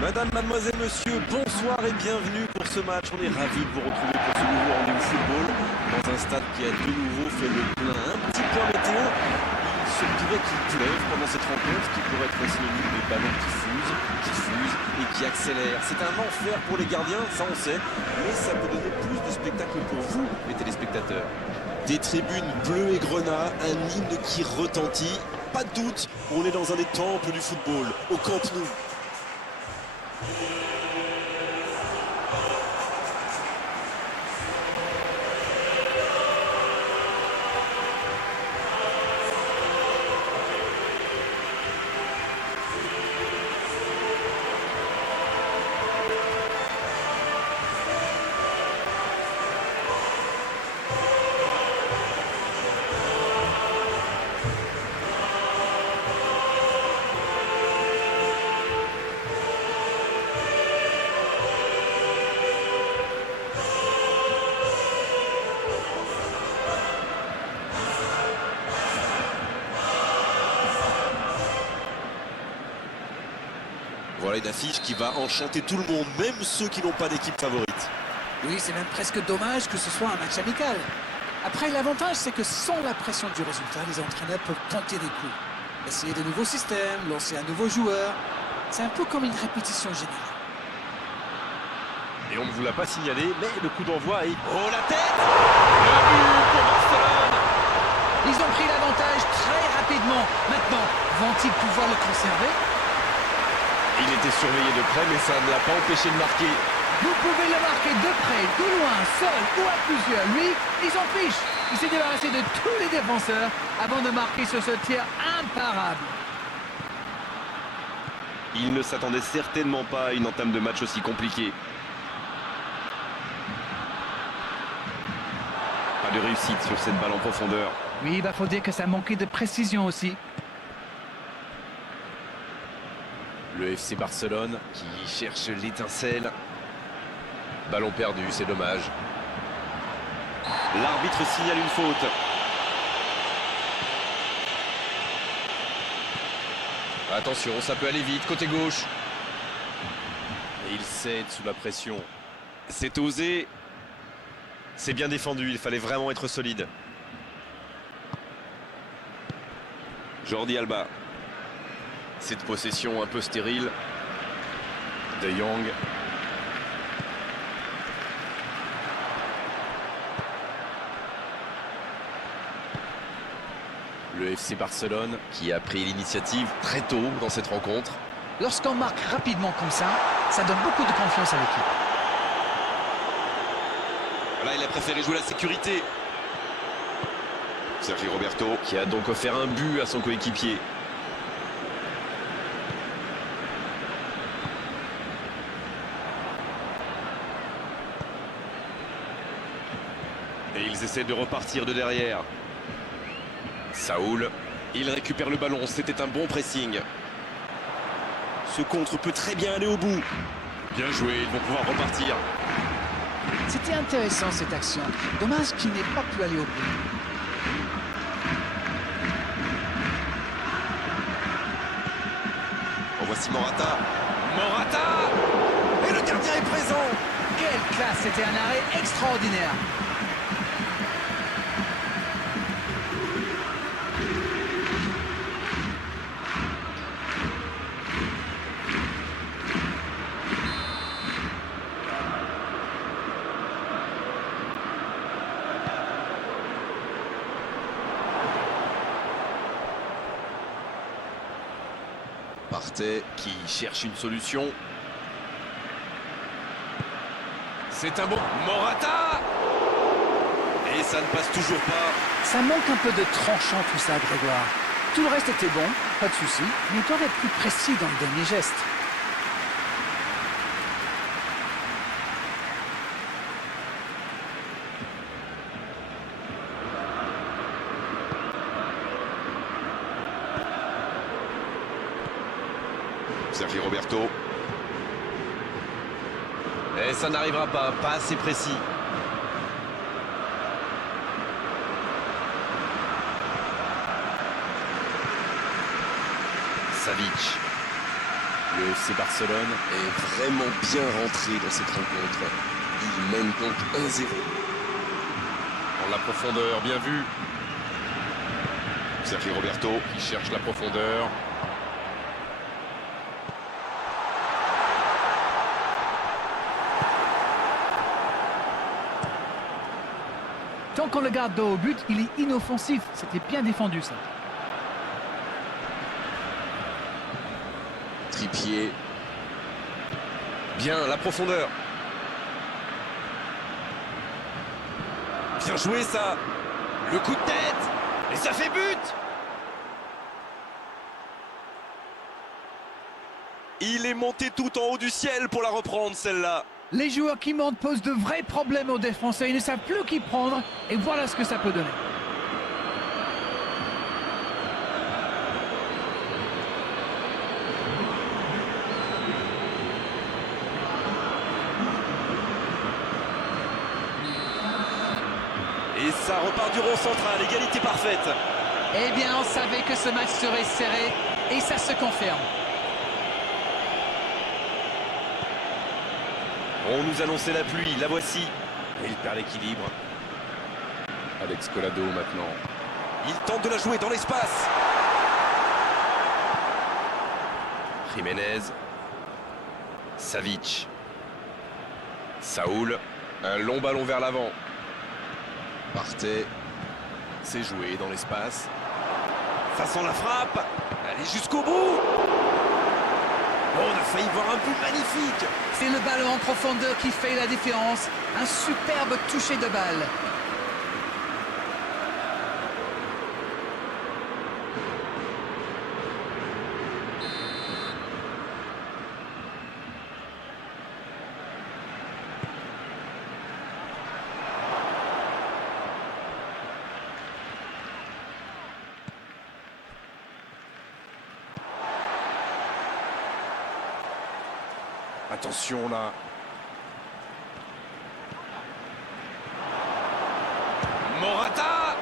Madame, mademoiselle, monsieur, bonsoir et bienvenue pour ce match. On est ravis de vous retrouver pour ce nouveau rendez-vous football dans un stade qui a de nouveau fait le plein. Un petit point météo, il se pourrait qu'il pleuve pendant cette rencontre qui pourrait être synonyme de ballons qui fusent et qui accélèrent. C'est un enfer pour les gardiens, ça on sait, mais ça peut donner plus de spectacle pour vous, les téléspectateurs. Des tribunes bleues et grenat, un hymne qui retentit. Pas de doute, on est dans un des temples du football, au Camp Nou. Voilà une affiche qui va enchanter tout le monde, même ceux qui n'ont pas d'équipe favorite. Oui, c'est même presque dommage que ce soit un match amical. Après, l'avantage, c'est que sans la pression du résultat, les entraîneurs peuvent tenter des coups. Essayer de nouveaux systèmes, lancer un nouveau joueur. C'est un peu comme une répétition générale. Et on ne vous l'a pas signalé, mais le coup d'envoi est... Oh, la tête! Le but pour Barcelone! Ils ont pris l'avantage très rapidement. Maintenant, vont-ils pouvoir le conserver? Il était surveillé de près, mais ça ne l'a pas empêché de marquer. Vous pouvez le marquer de près, de loin, seul ou à plusieurs. Lui, il s'en fiche. Il s'est débarrassé de tous les défenseurs avant de marquer sur ce tir imparable. Il ne s'attendait certainement pas à une entame de match aussi compliquée. Pas de réussite sur cette balle en profondeur. Oui, il faut dire que ça manquait de précision aussi. Le FC Barcelone qui cherche l'étincelle. Ballon perdu, c'est dommage. L'arbitre signale une faute. Attention, ça peut aller vite, côté gauche. Et il cède sous la pression. C'est osé. C'est bien défendu, il fallait vraiment être solide. Jordi Alba. Cette possession un peu stérile. De Jong. Le FC Barcelone qui a pris l'initiative très tôt dans cette rencontre. Lorsqu'on marque rapidement comme ça donne beaucoup de confiance à l'équipe. Là, il a préféré jouer la sécurité. Sergi Roberto qui a donc offert un but à son coéquipier. Et ils essaient de repartir de derrière. Saoul, il récupère le ballon, c'était un bon pressing. Ce contre peut très bien aller au bout. Bien joué, ils vont pouvoir repartir. C'était intéressant cette action. Dommage qu'il n'ait pas pu aller au bout. En voici Morata. Morata! Et le gardien est présent! Quelle classe, c'était un arrêt extraordinaire. Partey qui cherche une solution. C'est un bon Morata! Et ça ne passe toujours pas. Ça manque un peu de tranchant tout ça, Grégoire. Tout le reste était bon, pas de souci, mais il doit être plus précis dans le dernier geste. Sergi Roberto. Et ça n'arrivera pas assez précis. Savic. Le FC Barcelone est vraiment bien rentré dans cette rencontre. Il mène donc 1-0. En la profondeur, bien vu. Sergi Roberto qui cherche la profondeur. Tant qu'on le garde dos au but, il est inoffensif. C'était bien défendu, ça. Trippier. Bien, la profondeur. Bien joué, ça. Le coup de tête. Et ça fait but. Il est monté tout en haut du ciel pour la reprendre, celle-là. Les joueurs qui montent posent de vrais problèmes aux défenseurs. Ils ne savent plus qui prendre. Et voilà ce que ça peut donner. Et ça repart du rond central, égalité parfaite. Eh bien, on savait que ce match serait serré et ça se confirme. On nous annonçait la pluie, la voici. Et il perd l'équilibre. Alex Collado maintenant. Il tente de la jouer dans l'espace. Jiménez. Savic. Saoul. Un long ballon vers l'avant. Partey. C'est joué dans l'espace. Ça sent la frappe. Allez jusqu'au bout. Oh, on a failli voir un but magnifique. C'est le ballon en profondeur qui fait la différence. Un superbe toucher de balle. Attention là. Morata.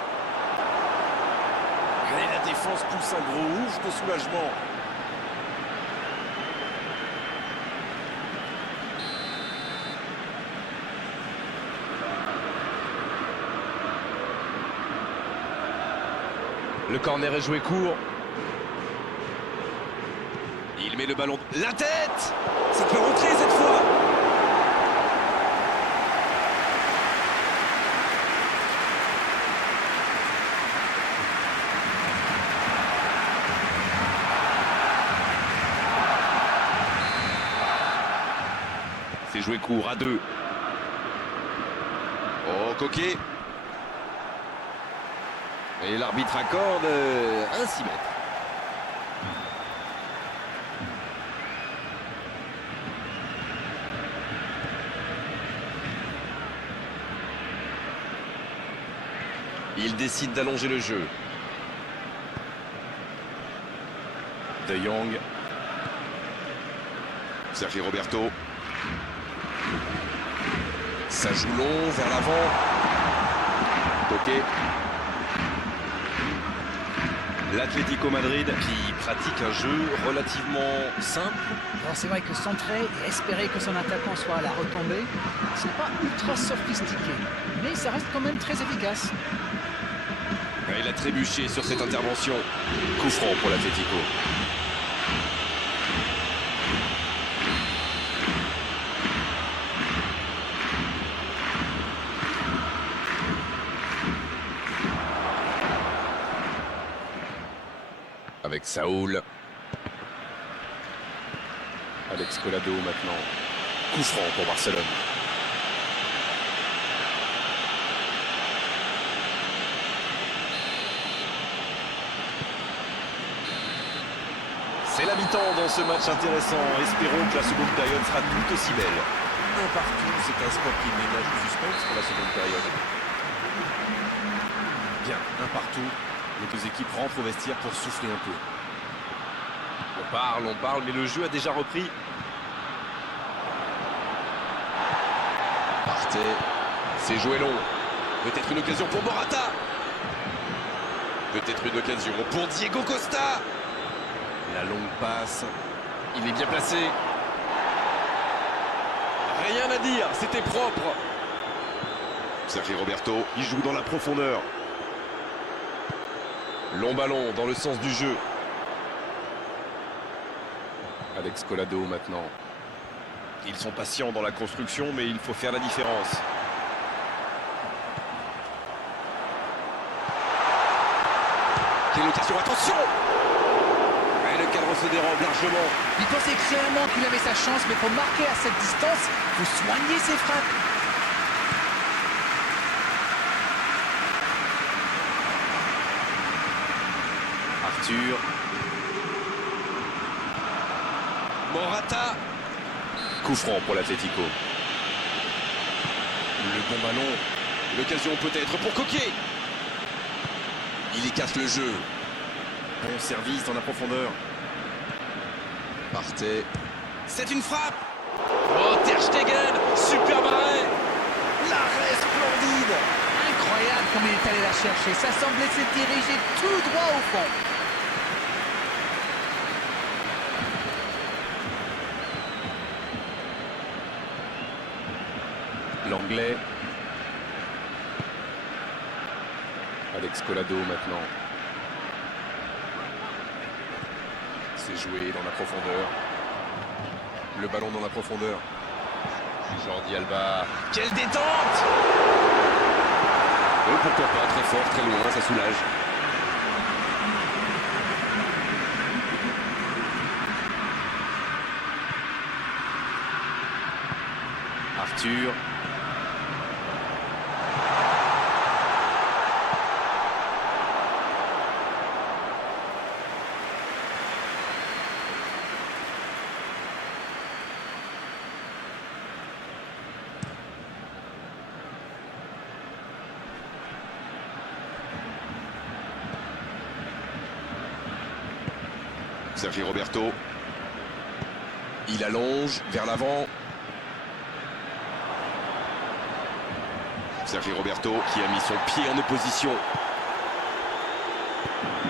Et la défense pousse un gros ouf de soulagement. Le corner est joué court. Il met le ballon. La tête. Ça peut rentrer cette fois. C'est joué court à 2. Oh, coquet. Et l'arbitre accorde un 6 mètres. Il décide d'allonger le jeu. De Jong. Sergi Roberto. Ça joue long vers l'avant. Toqué. L'Atlético Madrid qui pratique un jeu relativement simple. Alors c'est vrai que centrer et espérer que son attaquant soit à la retombée, c'est pas ultra sophistiqué, mais ça reste quand même très efficace. Il a trébuché sur cette intervention. Coup franc pour l'Atlético. Avec Saoul. Alex Collado maintenant. Coup franc pour Barcelone. C'est la mi-temps dans ce match intéressant. Espérons que la seconde période sera tout aussi belle. Un partout, c'est un sport qui ménage du suspense pour la seconde période. Bien, un partout. Les deux équipes rentrent au vestiaire pour souffler un peu. On parle, mais le jeu a déjà repris. Partey. C'est joué long. Peut-être une occasion pour Morata. Peut-être une occasion pour Diego Costa. La longue passe. Il est bien placé. Rien à dire, c'était propre. Sergi Roberto, il joue dans la profondeur. Long ballon dans le sens du jeu. Alex Collado maintenant. Ils sont patients dans la construction, mais il faut faire la différence. Quelle occasion, attention! Et le cadre se dérobe largement. Il pensait clairement qu'il avait sa chance, mais pour marquer à cette distance, il faut soigner ses frappes. Arthur. Morata. Coup franc pour l'Atlético. Le bon ballon. L'occasion peut-être pour Coquet. Il écarte le jeu. Bon service dans la profondeur. Partey. C'est une frappe. Oh, Ter Stegen. Super arrêt. L'arrêt splendide. Incroyable comme il est allé la chercher. Ça semblait se diriger tout droit au fond. L'anglais. Alex Collado maintenant. C'est joué dans la profondeur. Le ballon dans la profondeur. Jordi Alba. Quelle détente. Pourquoi pas, très fort, très loin, ça soulage. Arthur. Sergi Roberto. Il allonge vers l'avant. Sergi Roberto Qui a mis son pied en opposition.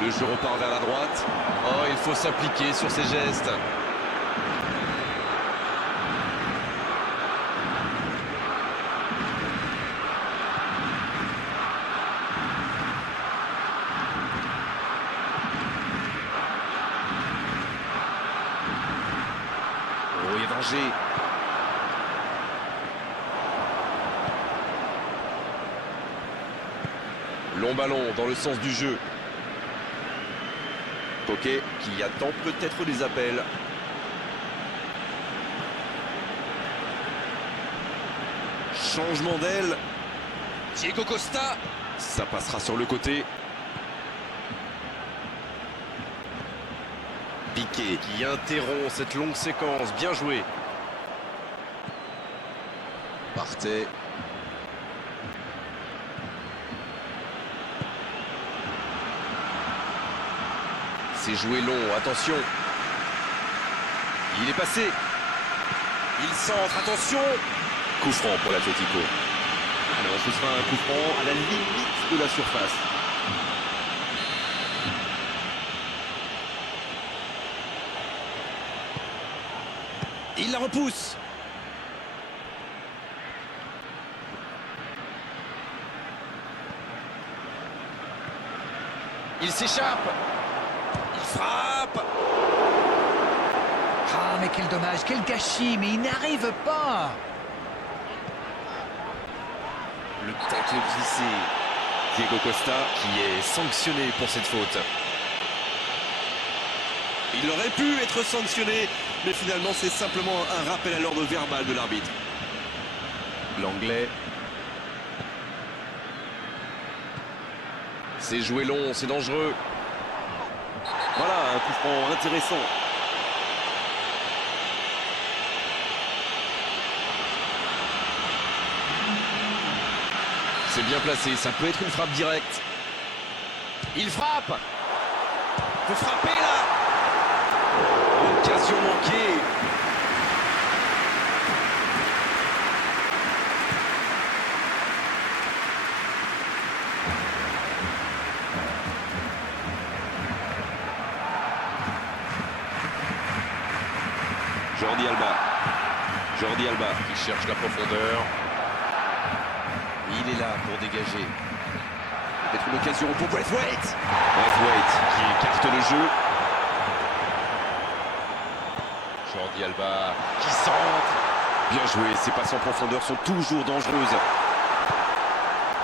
Le jeu repart vers la droite. Oh, il faut s'appliquer sur ses gestes. Oh, il y a danger. Long ballon dans le sens du jeu. Coquet qui attend peut-être des appels. Changement d'aile. Diego Costa. Ça passera sur le côté. Piqué qui interrompt cette longue séquence. Bien joué. Partey. C'est joué long, attention. Il est passé. Il centre, attention. Coup franc pour l'Atlético. Alors ce sera un coup franc à la limite de la surface. Il la repousse. Il s'échappe. Il frappe. Ah, mais quel dommage, quel gâchis, mais il n'arrive pas. Le tacle glissé. Diego Costa qui est sanctionné pour cette faute. Il aurait pu être sanctionné, mais finalement c'est simplement un rappel à l'ordre verbal de l'arbitre. L'anglais. C'est joué long, c'est dangereux. Voilà un coup franc intéressant. C'est bien placé, ça peut être une frappe directe. Il frappe. Il peut frapper là. Occasion manquée. Jordi Alba. qui cherche la profondeur. Il est là pour dégager. Peut-être une occasion pour Braithwaite. Qui écarte le jeu. Jordi Alba qui centre. Bien joué, ces passes en profondeur sont toujours dangereuses.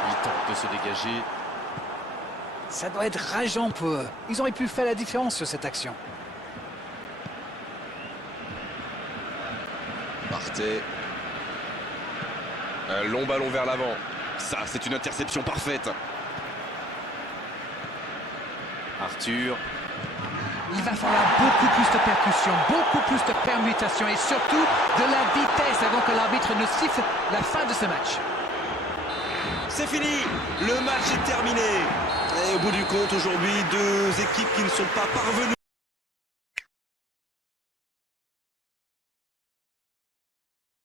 Il tente de se dégager. Ça doit être rageant pour eux. Ils auraient pu faire la différence sur cette action. Partey. Un long ballon vers l'avant. Ça, c'est une interception parfaite. Arthur. Il va falloir beaucoup plus de percussion, beaucoup plus de permutation et surtout de la vitesse avant que l'arbitre ne siffle la fin de ce match. C'est fini, le match est terminé. Et au bout du compte, aujourd'hui, deux équipes qui ne sont pas parvenues